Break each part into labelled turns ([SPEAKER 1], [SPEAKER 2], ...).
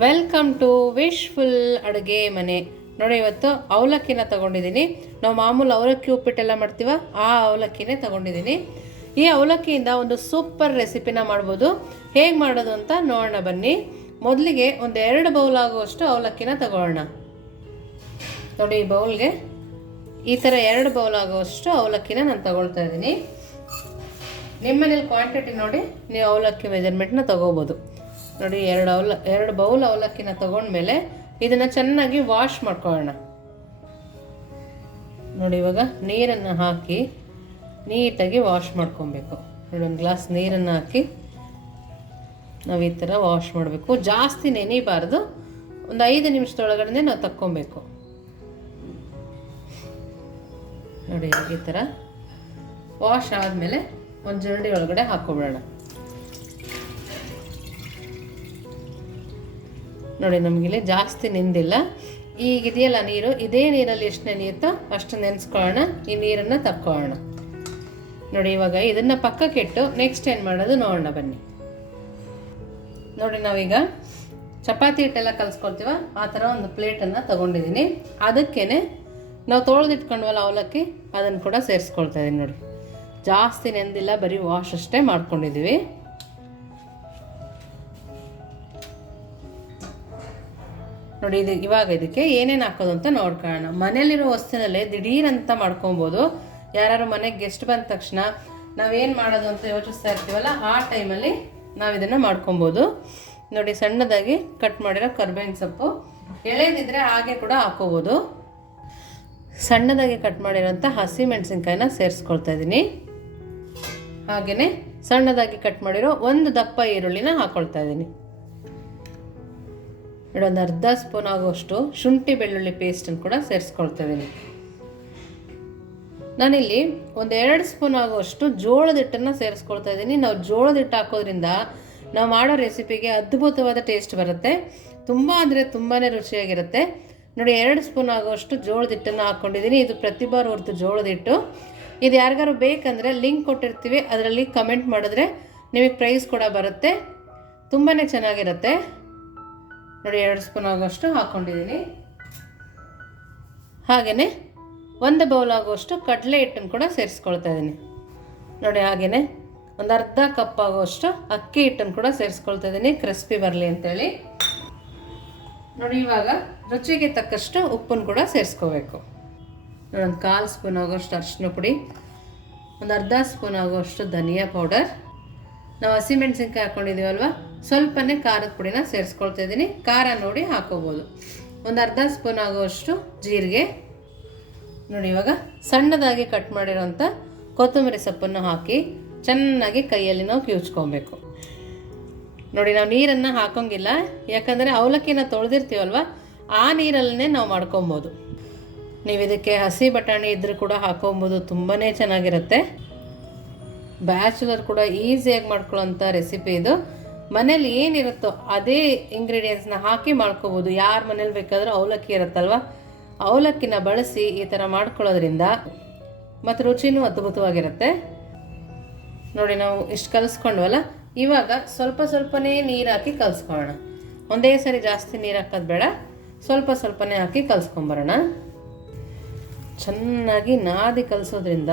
[SPEAKER 1] Welcome to wishful ಅಡುಗೆ ಮನೆ. ನೋಡಿ, ಇವತ್ತು ಅವಲಕ್ಕಿನ ತಗೊಂಡಿದ್ದೀನಿ. ನಾವು ಮಾಮೂಲು ಅವಲಕ್ಕಿ ಉಪ್ಪಿಟ್ಟೆಲ್ಲ ಮಾಡ್ತೀವ, ಆ ಅವಲಕ್ಕಿನೇ ತಗೊಂಡಿದ್ದೀನಿ. ಈ ಅವಲಕ್ಕಿಯಿಂದ ಒಂದು ಸೂಪರ್ ರೆಸಿಪಿನ ಮಾಡ್ಬೋದು. ಹೇಗೆ ಮಾಡೋದು ಅಂತ ನೋಡೋಣ ಬನ್ನಿ. ಮೊದಲಿಗೆ ಒಂದು ಎರಡು ಬೌಲ್ ಆಗುವಷ್ಟು ಅವಲಕ್ಕಿನ ತಗೊಳ್ಳೋಣ. ನೋಡಿ, ಈ ಬೌಲ್ಗೆ ಈ ಥರ ಎರಡು ಬೌಲ್ ಆಗುವಷ್ಟು ಅವಲಕ್ಕಿನ ನಾನು ತಗೊಳ್ತಾ ಇದ್ದೀನಿ. ನಿಮ್ಮನೇಲಿ ಕ್ವಾಂಟಿಟಿ ನೋಡಿ, ನೀವು ಅವಲಕ್ಕಿ ಮೆಜರ್ಮೆಂಟ್ನ ತಗೋಬೋದು. ನೋಡಿ, ಎರಡು ಅವಲ, ಎರಡು ಬೌಲ್ ಅವಲಕ್ಕಿನ ತಗೊಂಡ್ಮೇಲೆ ಇದನ್ನು ಚೆನ್ನಾಗಿ ವಾಶ್ ಮಾಡ್ಕೊಳ್ಳೋಣ. ನೋಡಿ, ಇವಾಗ ನೀರನ್ನು ಹಾಕಿ ನೀಟಾಗಿ ವಾಶ್ ಮಾಡ್ಕೊಬೇಕು. ನೋಡಿ, ಒಂದು ಗ್ಲಾಸ್ ನೀರನ್ನು ಹಾಕಿ ನಾವು ಈ ಥರ ವಾಶ್ ಮಾಡಬೇಕು. ಜಾಸ್ತಿ ನೆನೀಬಾರ್ದು. ಒಂದು ಐದು ನಿಮಿಷದೊಳಗಡೆ ನಾವು ತಕ್ಕೊಬೇಕು. ನೋಡಿ ಈ ಥರ ವಾಶ್ ಆದಮೇಲೆ ಒಂದು ಜರಡಿ ಒಳಗಡೆ ಹಾಕ್ಕೊಬಿಡೋಣ ನೋಡಿ ನಮಗಿಲ್ಲಿ ಜಾಸ್ತಿ ನಿಂದಿಲ್ಲ. ಈಗ ಇದೆಯಲ್ಲ ನೀರು, ಇದೇ ನೀರಲ್ಲಿ ಎಷ್ಟು ನೆನೆಯುತ್ತೋ ಅಷ್ಟು ನೆನೆಸ್ಕೊಳ್ಳೋಣ, ಈ ನೀರನ್ನು ತಕ್ಕೊಳ್ಳೋಣ. ನೋಡಿ ಇವಾಗ ಇದನ್ನು ಪಕ್ಕಕ್ಕಿಟ್ಟು ನೆಕ್ಸ್ಟ್ ಏನು ಮಾಡೋದು ನೋಡೋಣ ಬನ್ನಿ. ನೋಡಿ ನಾವೀಗ ಚಪಾತಿ ಹಿಟ್ಟೆಲ್ಲ ಕಲಿಸ್ಕೊಳ್ತೀವ ಆ ಥರ ಒಂದು ಪ್ಲೇಟನ್ನು ತೊಗೊಂಡಿದ್ದೀನಿ. ಅದಕ್ಕೇ ನಾವು ತೊಳೆದಿಟ್ಕೊಂಡ್ವಲ್ಲ ಅವಲಕ್ಕಿ, ಅದನ್ನು ಕೂಡ ಸೇರಿಸ್ಕೊಳ್ತಾ ಇದ್ದೀನಿ ನೋಡಿ. ಜಾಸ್ತಿ ನೆಂದಿಲ್ಲ, ಬರೀ ವಾಶ್ ಅಷ್ಟೇ ಮಾಡ್ಕೊಂಡಿದ್ದೀವಿ. ನೋಡಿ, ಇದು ಇವಾಗ ಇದಕ್ಕೆ ಏನೇನು ಹಾಕೋದು ಅಂತ ನೋಡ್ಕೊಳ್ಳೋಣ. ಮನೇಲಿರೋ ವಸ್ತುನಲ್ಲೇ ದಿಢೀರಂತ ಮಾಡ್ಕೊಬೋದು. ಯಾರು ಮನೆಗೆ ಗೆಸ್ಟ್ ಬಂದ ತಕ್ಷಣ ನಾವೇನು ಮಾಡೋದು ಅಂತ ಯೋಚಿಸ್ತಾ ಇರ್ತೀವಲ್ಲ, ಆ ಟೈಮಲ್ಲಿ ನಾವು ಇದನ್ನು ಮಾಡ್ಕೊಬೋದು. ನೋಡಿ, ಸಣ್ಣದಾಗಿ ಕಟ್ ಮಾಡಿರೋ ಕರ್ಬೇವಿನ ಸೊಪ್ಪು. ಎಳೆದಿದ್ರೆ ಹಾಗೆ ಕೂಡ ಹಾಕೋಬೋದು. ಸಣ್ಣದಾಗಿ ಕಟ್ ಮಾಡಿರೋಂಥ ಹಸಿ ಮೆಣಸಿನ್ಕಾಯಿನ ಸೇರಿಸ್ಕೊಳ್ತಾ ಇದ್ದೀನಿ ಹಾಗೆಯೇ ಸಣ್ಣದಾಗಿ ಕಟ್ ಮಾಡಿರೋ ಒಂದು ದಪ್ಪ ಈರುಳ್ಳಿನ ಹಾಕ್ಕೊಳ್ತಾ ಇದ್ದೀನಿ ಒಂದು ಅರ್ಧ ಸ್ಪೂನ್ ಆಗುವಷ್ಟು ಶುಂಠಿ ಬೆಳ್ಳುಳ್ಳಿ ಪೇಸ್ಟನ್ನು ಕೂಡ ಸೇರಿಸ್ಕೊಳ್ತಾ ಇದ್ದೀನಿ ನಾನಿಲ್ಲಿ ಒಂದು ಎರಡು ಸ್ಪೂನ್ ಆಗುವಷ್ಟು ಜೋಳದ ಹಿಟ್ಟನ್ನು ಸೇರಿಸ್ಕೊಳ್ತಾ ಇದ್ದೀನಿ ನಾವು ಜೋಳದ ಹಿಟ್ಟು ಹಾಕೋದ್ರಿಂದ ನಾವು ಮಾಡೋ ರೆಸಿಪಿಗೆ ಅದ್ಭುತವಾದ ಟೇಸ್ಟ್ ಬರುತ್ತೆ. ತುಂಬ ಅಂದರೆ ತುಂಬಾ ರುಚಿಯಾಗಿರುತ್ತೆ. ನೋಡಿ, ಎರಡು ಸ್ಪೂನ್ ಆಗುವಷ್ಟು ಜೋಳದ ಹಿಟ್ಟನ್ನು ಹಾಕ್ಕೊಂಡಿದ್ದೀನಿ ಇದು ಪ್ರತಿಭಾರ ಹೊರತು ಜೋಳದ ಹಿಟ್ಟು. ಇದು ಯಾರಿಗಾರು ಬೇಕಂದರೆ ಲಿಂಕ್ ಕೊಟ್ಟಿರ್ತೀವಿ. ಅದರಲ್ಲಿ ಕಮೆಂಟ್ ಮಾಡಿದ್ರೆ ನಿಮಗೆ ಪ್ರೈಸ್ ಕೂಡ ಬರುತ್ತೆ. ತುಂಬಾ ಚೆನ್ನಾಗಿರುತ್ತೆ. ನೋಡಿ ಎರಡು ಸ್ಪೂನ್ ಆಗೋಷ್ಟು ಹಾಕ್ಕೊಂಡಿದ್ದೀನಿ ಹಾಗೆಯೇ ಒಂದು ಬೌಲ್ ಆಗುವಷ್ಟು ಕಡಲೆ ಹಿಟ್ಟನ್ನು ಕೂಡ ಸೇರಿಸ್ಕೊಳ್ತಾ ಇದ್ದೀನಿ. ನೋಡಿ ಹಾಗೆಯೇ ಒಂದು ಅರ್ಧ ಕಪ್ ಆಗುವಷ್ಟು ಅಕ್ಕಿ ಹಿಟ್ಟನ್ನು ಕೂಡ ಸೇರಿಸ್ಕೊಳ್ತಾ ಇದ್ದೀನಿ ಕ್ರಿಸ್ಪಿ ಬರಲಿ ಅಂತೇಳಿ. ನೋಡಿ ಇವಾಗ ರುಚಿಗೆ ತಕ್ಕಷ್ಟು ಉಪ್ಪನ್ನು ಕೂಡ ಸೇರಿಸ್ಕೋಬೇಕು. ಒಂದು ಕಾಲು ಸ್ಪೂನ್ ಆಗುವಷ್ಟು ಅರಿಶಿನ ಪುಡಿ, ಒಂದು ಅರ್ಧ ಸ್ಪೂನ್ ಆಗುವಷ್ಟು ಧನಿಯಾ ಪೌಡರ್ ನಾವು ಹಸಿಮೆಣ್ಸಿನ್ಕಾಯಿ ಹಾಕ್ಕೊಂಡಿದ್ದೀವಲ್ವ ಸ್ವಲ್ಪನೇ ಖಾರದ ಪುಡಿನ ಸೇರಿಸ್ಕೊಳ್ತಾ ಇದ್ದೀನಿ. ಖಾರ ನೋಡಿ ಹಾಕೋಬೋದು. ಒಂದು ಅರ್ಧ ಸ್ಪೂನ್ ಆಗುವಷ್ಟು ಜೀರಿಗೆ. ನೋಡಿ ಇವಾಗ ಸಣ್ಣದಾಗಿ ಕಟ್ ಮಾಡಿರೋಂಥ ಕೊತ್ತಂಬರಿ ಸೊಪ್ಪನ್ನು ಹಾಕಿ ಚೆನ್ನಾಗಿ ಕೈಯಲ್ಲಿ ನಾವು ಕಿವುಚ್ಕೊಬೇಕು. ನೋಡಿ, ನಾವು ನೀರನ್ನು ಹಾಕೋಂಗಿಲ್ಲ. ಯಾಕಂದರೆ ಅವಲಕ್ಕಿನ ತೊಳೆದಿರ್ತೀವಲ್ವ? ಆ ನೀರಲ್ಲೇ ನಾವು ಮಾಡ್ಕೊಬೋದು. ನೀವು ಇದಕ್ಕೆ ಹಸಿ ಬಟಾಣಿ ಇದ್ರೂ ಕೂಡ ಹಾಕೊಬೋದು. ತುಂಬಾ ಚೆನ್ನಾಗಿರುತ್ತೆ. ಬ್ಯಾಚುಲರ್ ಕೂಡ ಈಸಿಯಾಗಿ ಮಾಡ್ಕೊಳ್ಳೋಂಥ ರೆಸಿಪಿ ಇದು. ಮನೇಲಿ ಏನಿರುತ್ತೋ ಅದೇ ಇಂಗ್ರೀಡಿಯೆಂಟ್ಸ್ನ ಹಾಕಿ ಮಾಡ್ಕೋಬೋದು. ಯಾರ ಮನೇಲಿ ಬೇಕಾದರೂ ಅವಲಕ್ಕಿ ಇರುತ್ತಲ್ವ? ಅವಲಕ್ಕಿನ ಬಳಸಿ ಈ ಥರ ಮಾಡ್ಕೊಳ್ಳೋದ್ರಿಂದ ಮತ್ತು ರುಚಿನೂ ಅದ್ಭುತವಾಗಿರುತ್ತೆ. ನೋಡಿ ನಾವು ಇಷ್ಟು ಕಲಿಸ್ಕೊಂಡ್ವಲ್ಲ? ಇವಾಗ ಸ್ವಲ್ಪ ಸ್ವಲ್ಪನೇ ನೀರು ಹಾಕಿ ಕಲಿಸ್ಕೊಳ್ಳೋಣ. ಒಂದೇ ಸರಿ ಜಾಸ್ತಿ ನೀರು ಹಾಕೋದು ಬೇಡ. ಸ್ವಲ್ಪ ಸ್ವಲ್ಪನೇ ಹಾಕಿ ಕಲಿಸ್ಕೊಂಬರೋಣ. ಚೆನ್ನಾಗಿ ನಾದಿ ಕಲಿಸೋದ್ರಿಂದ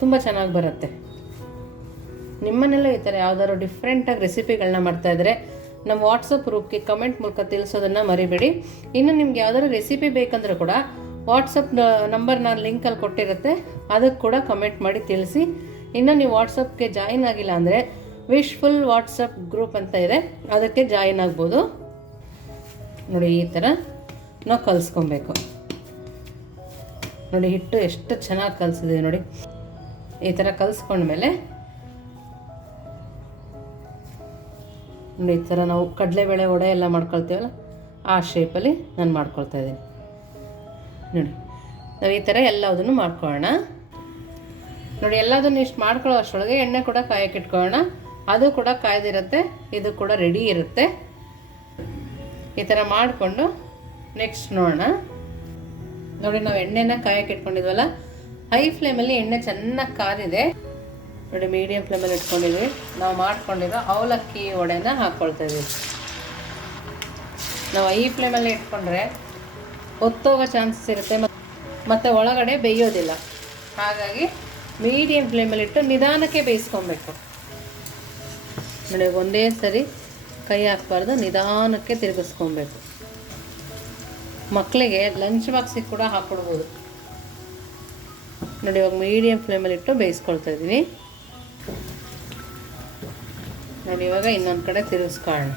[SPEAKER 1] ತುಂಬ ಚೆನ್ನಾಗಿ ಬರುತ್ತೆ. ನಿಮ್ಮನೆಲ್ಲ ಈ ಥರ ಯಾವ್ದಾದ್ರು ಡಿಫ್ರೆಂಟಾಗಿ ರೆಸಿಪಿಗಳನ್ನ ಮಾಡ್ತಾಯಿದ್ರೆ ನಮ್ಮ ವಾಟ್ಸಪ್ ಗ್ರೂಪ್ಗೆ ಕಮೆಂಟ್ ಮೂಲಕ ತಿಳಿಸೋದನ್ನು ಮರಿಬೇಡಿ. ಇನ್ನು ನಿಮ್ಗೆ ಯಾವ್ದಾದ್ರು ರೆಸಿಪಿ ಬೇಕಂದ್ರೂ ಕೂಡ ವಾಟ್ಸಪ್ ನಂಬರ್ ನಾನು ಲಿಂಕಲ್ಲಿ ಕೊಟ್ಟಿರುತ್ತೆ. ಅದಕ್ಕೆ ಕೂಡ ಕಮೆಂಟ್ ಮಾಡಿ ತಿಳಿಸಿ. ಇನ್ನು ನೀವು ವಾಟ್ಸಪ್ಗೆ ಜಾಯಿನ್ ಆಗಿಲ್ಲ ಅಂದರೆ ವಿಶ್ಫುಲ್ ವಾಟ್ಸಪ್ ಗ್ರೂಪ್ ಅಂತ ಇದೆ. ಅದಕ್ಕೆ ಜಾಯಿನ್ ಆಗ್ಬೋದು. ನೋಡಿ ಈ ಥರ ನಾವು ಕಲಿಸ್ಕೊಬೇಕು. ನೋಡಿ ಹಿಟ್ಟು ಎಷ್ಟು ಚೆನ್ನಾಗಿ ಕಲಿಸಿದೆ ನೋಡಿ. ಈ ಥರ ಕಲಿಸ್ಕೊಂಡ್ಮೇಲೆ ನೋಡಿ, ಈ ಥರ ನಾವು ಕಡಲೆಬೇಳೆ ವಡೆ ಎಲ್ಲ ಮಾಡ್ಕೊಳ್ತೀವಲ್ಲ, ಆ ಶೇಪಲ್ಲಿ ನಾನು ಮಾಡ್ಕೊಳ್ತಾ ಇದ್ದೀನಿ. ನೋಡಿ, ನಾವು ಈ ಥರ ಎಲ್ಲದನ್ನು ಮಾಡ್ಕೊಳ್ಳೋಣ. ನೋಡಿ, ಎಲ್ಲದನ್ನು ಇಷ್ಟು ಮಾಡ್ಕೊಳ್ಳೋ ಅಷ್ಟರೊಳಗೆ ಎಣ್ಣೆ ಕೂಡ ಕಾಯಕ್ಕೆ ಇಟ್ಕೊಳ್ಳೋಣ. ಅದು ಕೂಡ ಕಾಯ್ದಿರುತ್ತೆ, ಇದು ಕೂಡ ರೆಡಿ ಇರುತ್ತೆ. ಈ ಥರ ಮಾಡಿಕೊಂಡು ನೆಕ್ಸ್ಟ್ ನೋಡೋಣ. ನೋಡಿ, ನಾವು ಎಣ್ಣೆನ ಕಾಯಕ್ಕೆ ಇಟ್ಕೊಂಡಿದ್ವಲ್ಲ ಹೈ ಫ್ಲೇಮಲ್ಲಿ ಎಣ್ಣೆ ಚೆನ್ನಾಗಿ ಕಾದಿದೆ. ನೋಡಿ ಮೀಡಿಯಮ್ ಫ್ಲೇಮಲ್ಲಿ ಇಟ್ಕೊಂಡಿದ್ವಿ. ನಾವು ಮಾಡ್ಕೊಂಡಿರೋ ಅವಲಕ್ಕಿ ವಡೆನ ಹಾಕ್ಕೊಳ್ತಾ ಇದ್ದೀವಿ ನಾವು ಐ ಫ್ಲೇಮಲ್ಲಿ ಇಟ್ಕೊಂಡ್ರೆ ಹೊತ್ತೋಗೋ ಚಾನ್ಸಸ್ ಇರುತ್ತೆ ಮತ್ತು ಮತ್ತು ಒಳಗಡೆ ಬೇಯೋದಿಲ್ಲ. ಹಾಗಾಗಿ ಮೀಡಿಯಮ್ ಫ್ಲೇಮಲ್ಲಿ ಇಟ್ಟು ನಿಧಾನಕ್ಕೆ ಬೇಯಿಸ್ಕೊಬೇಕು. ನೋಡಿ ಒಂದೇ ಸರಿ ಕೈ ಹಾಕ್ಬಾರ್ದು, ನಿಧಾನಕ್ಕೆ ತಿರುಗಿಸ್ಕೊಬೇಕು. ಮಕ್ಕಳಿಗೆ ಲಂಚ್ ಬಾಕ್ಸಿಗೆ ಕೂಡ ಹಾಕ್ಕೊಡ್ಬೋದು ನೋಡಿ ಇವಾಗ ಮೀಡಿಯಮ್ ಫ್ಲೇಮಲ್ಲಿ ಇಟ್ಟು ಬೇಯಿಸ್ಕೊಳ್ತಾ ಇದ್ದೀನಿ. ನೋಡಿ ಇವಾಗ ಇನ್ನೊಂದು ಕಡೆ ತಿರುಗಿಸ್ಕೊಳ್ಳೋಣ.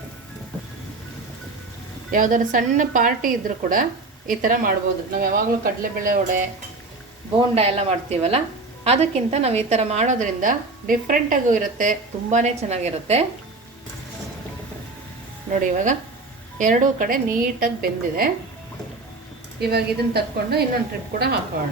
[SPEAKER 1] ಯಾವುದಾದ್ರು ಸಣ್ಣ ಪಾರ್ಟಿ ಇದ್ದರೂ ಕೂಡ ಈ ಥರ ಮಾಡ್ಬೋದು. ನಾವು ಯಾವಾಗಲೂ ಕಡಲೆಬೇಳೆ ವಡೆ, ಬೋಂಡ ಎಲ್ಲ ಮಾಡ್ತೀವಲ್ಲ, ಅದಕ್ಕಿಂತ ನಾವು ಈ ಥರ ಮಾಡೋದ್ರಿಂದ ಡಿಫ್ರೆಂಟಾಗೂ ಇರುತ್ತೆ ತುಂಬಾ ಚೆನ್ನಾಗಿರುತ್ತೆ. ನೋಡಿ ಇವಾಗ ಎರಡೂ ಕಡೆ ನೀಟಾಗಿ ಬೆಂದಿದೆ. ಇವಾಗ ಇದನ್ನು ತಕ್ಕೊಂಡು ಇನ್ನೊಂದು ಟ್ರಿಪ್ ಕೂಡ ಹಾಕೋಣ.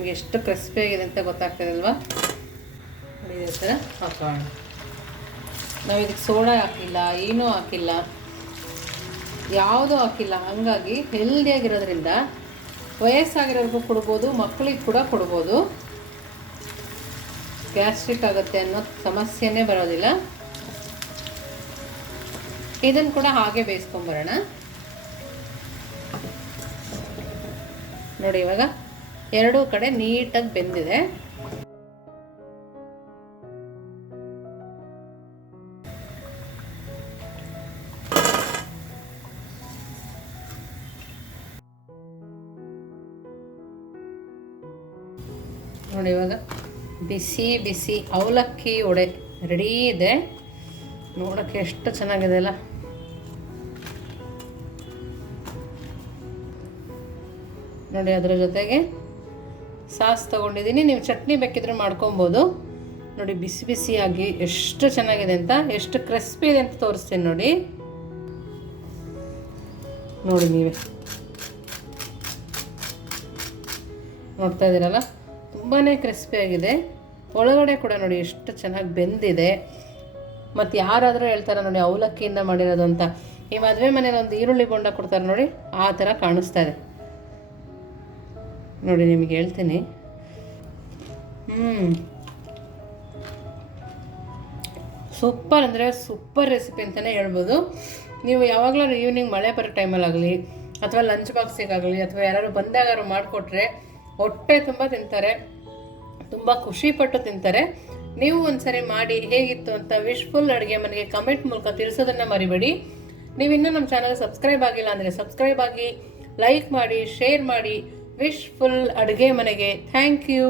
[SPEAKER 1] ನಿಮಗೆ ಎಷ್ಟು ಕ್ರಿಸ್ಪಿ ಆಗಿದೆ ಅಂತ ಗೊತ್ತಾಗ್ತದಲ್ವಾ ಇದೇ ಥರ. ಹಾಕೋಣ ನಾವು ಇದಕ್ಕೆ ಸೋಡಾ ಹಾಕಿಲ್ಲ ಏನೂ ಹಾಕಿಲ್ಲ. ಯಾವುದೂ ಹಾಕಿಲ್ಲ. ಹಾಗಾಗಿ ಹೆಲ್ದಿಯಾಗಿರೋದ್ರಿಂದ ವಯಸ್ಸಾಗಿರೋರಿಗೂ ಕೊಡ್ಬೋದು ಮಕ್ಕಳಿಗೆ ಕೂಡ ಕೊಡ್ಬೋದು. ಗ್ಯಾಸ್ಟ್ರಿಕ್ ಆಗುತ್ತೆ ಅನ್ನೋ ಸಮಸ್ಯೆನೇ ಬರೋದಿಲ್ಲ. ಇದನ್ನು ಕೂಡ ಹಾಗೆ ಬೇಯಿಸ್ಕೊಂಬರೋಣ. ನೋಡಿ ಇವಾಗ. ಎರಡೂ ಕಡೆ ನೀಟಾಗಿ ಬೆಂದಿದೆ. ನೋಡಿ ಇವಾಗ ಬಿಸಿ ಬಿಸಿ ಅವಲಕ್ಕಿ ವಡೆ ರೆಡಿ ಇದೆ. ನೋಡೋಕ್ಕೆ ಎಷ್ಟು ಚೆನ್ನಾಗಿದೆ ಅಲ್ಲ. ನೋಡಿ ಅದರ ಜೊತೆಗೆ ಸಾಸ್ ತೊಗೊಂಡಿದ್ದೀನಿ. ನೀವು ಚಟ್ನಿ ಬೇಕಿದ್ರೆ ಮಾಡ್ಕೊಬೋದು. ನೋಡಿ, ಬಿಸಿ ಬಿಸಿಯಾಗಿ ಎಷ್ಟು ಚೆನ್ನಾಗಿದೆ ಅಂತ, ಎಷ್ಟು ಕ್ರಿಸ್ಪಿ ಇದೆ ಅಂತ ತೋರಿಸ್ತೀನಿ ನೋಡಿ. ನೋಡಿ ನೀವೇ. ನೋಡ್ತಾ ಇದ್ದೀರಲ್ಲ? ತುಂಬಾ ಕ್ರಿಸ್ಪಿಯಾಗಿದೆ ಒಳಗಡೆ ಕೂಡ ನೋಡಿ ಎಷ್ಟು ಚೆನ್ನಾಗಿ ಬೆಂದಿದೆ. ಮತ್ತು ಯಾರಾದರೂ ಹೇಳ್ತಾರೆ ನೋಡಿ, ಅವಲಕ್ಕಿಯಿಂದ ಮಾಡಿರೋದು ಅಂತ. ಈ ಮದುವೆ ಮನೇಲಿ ಒಂದು ಈರುಳ್ಳಿ ಬೋಂಡ ಕೊಡ್ತಾರೆ ನೋಡಿ, ಆ ಥರ ಕಾಣಿಸ್ತಾ ಇದೆ. ನೋಡಿ, ನಿಮಗೆ ಹೇಳ್ತೀನಿ. ಹ್ಞೂ ಸೂಪರ್ ಅಂದರೆ ಸೂಪರ್ ರೆಸಿಪಿ ಅಂತಲೇ ಹೇಳ್ಬೋದು. ನೀವು ಯಾವಾಗಲೂ ಈವ್ನಿಂಗ್ ಮಳೆ ಬರೋ ಟೈಮಲ್ಲಾಗಲಿ ಅಥವಾ ಲಂಚ್ ಬಾಕ್ಸಿಗಾಗಲಿ ಅಥವಾ ಯಾರು ಬಂದಾಗಾರು ಮಾಡಿಕೊಟ್ರೆ ಹೊಟ್ಟೆ ತುಂಬ ತಿಂತಾರೆ, ತುಂಬ ಖುಷಿಪಟ್ಟು ತಿಂತಾರೆ. ನೀವು ಒಂದ್ಸರಿ ಮಾಡಿ ಹೇಗಿತ್ತು ಅಂತ ವಿಶ್ಫುಲ್ ಅಡುಗೆ ಮನೆಗೆ ಕಮೆಂಟ್ ಮೂಲಕ ತಿಳಿಸೋದನ್ನು ಮರಿಬೇಡಿ. ನೀವು ಇನ್ನೂ ನಮ್ಮ ಚಾನಲ್ ಸಬ್ಸ್ಕ್ರೈಬ್ ಆಗಿಲ್ಲ ಅಂದರೆ ಸಬ್ಸ್ಕ್ರೈಬ್ ಆಗಿ ಲೈಕ್ ಮಾಡಿ ಶೇರ್ ಮಾಡಿ ವಿಶ್ಫುಲ್ ಅಡುಗೆ ಮನೆಗೆ. Thank you